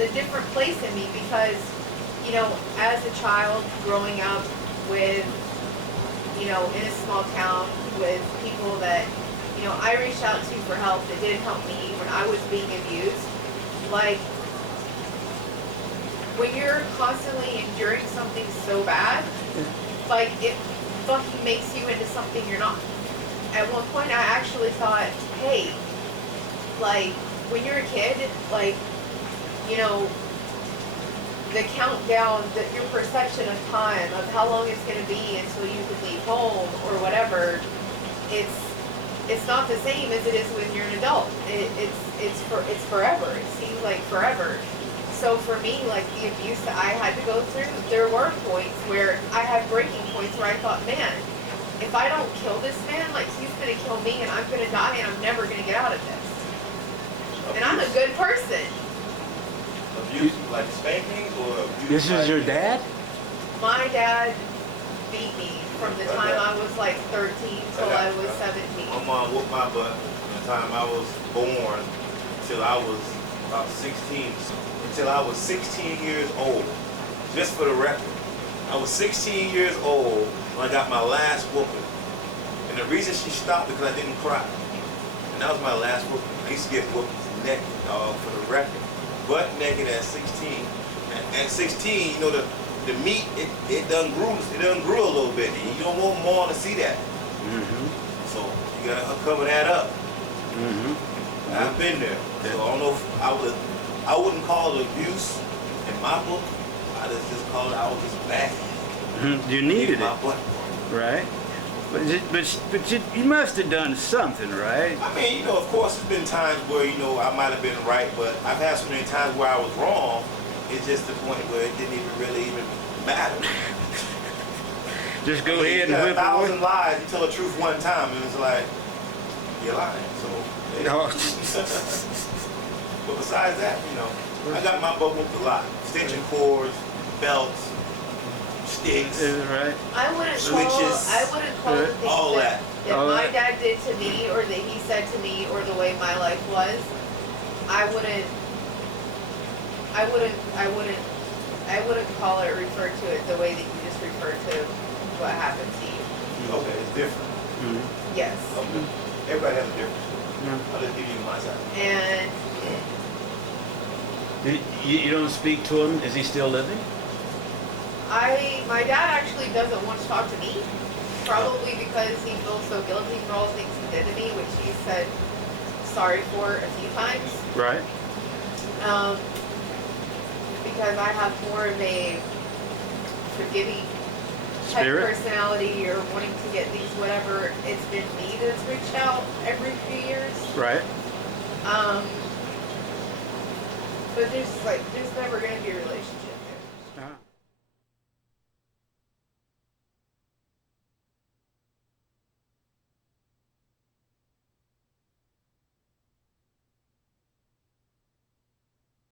a different place in me because, you know, as a child growing up with, you know, in a small town with people that, you know, I reached out to for help that did help me when I was being abused. Like, when you're constantly enduring something so bad, like, it fucking makes you into something you're not. At one point, I actually thought, hey, like, when you're a kid, like, you know, the countdown, your perception of time, of how long it's going to be until you can leave home or whatever, it's not the same as it is when you're an adult. It's forever. It seems like forever. So for me, like, the abuse that I had to go through, there were points where I had breaking points where I thought, man, if I don't kill this man, like, he's going to kill me and I'm going to die and I'm never going to get out of this. And I'm a good person. Abuse, like spanking or abuse? This is your dad? My dad beat me from the time I was like 13 till I was 17. My mom whooped my butt from the time I was born till I was about 16. Until I was 16 years old. Just for the record, I was 16 years old when I got my last whooping. And the reason she stopped because I didn't cry. And that was my last whooping. I used to get whoopings naked, dog, for the record. Butt naked at 16. At 16, you know, the meat, it done grew a little bit. And you don't want more to see that. So you gotta cover that up. I've been there. So I don't know if I wouldn't call it abuse in my book. I just call it, I was just bad. You needed my it, butt. right? But you must have done something, right? I mean, you know, of course, there's been times where, you know, I might have been right, but I've had so many times where I was wrong. It's just the point where it didn't even matter. Just go I mean, ahead you and got whip 1,000 lies. You tell the truth one time, and it's like, you're lying. So, Oh. but besides that, you know, I got my butt whooped a lot. Extension cords, belts, sticks. Right. I wouldn't call the things all that. All my that. dad did to me or that he said to me or the way my life was. I wouldn't call it or refer to it the way that you just referred to what happened to you. Okay, it's different. Yes. Okay. Everybody has a difference. I'll just give you my side. And You don't speak to him? Is he still living? my dad actually doesn't want to talk to me, probably because he feels so guilty for all the things he did to me, which he said sorry for a few times. Right. Because I have more of a forgiving type Spirit? personality or wanting to get these whatever. It's been me that's reached out every few years. Right. But there's never going to be a relationship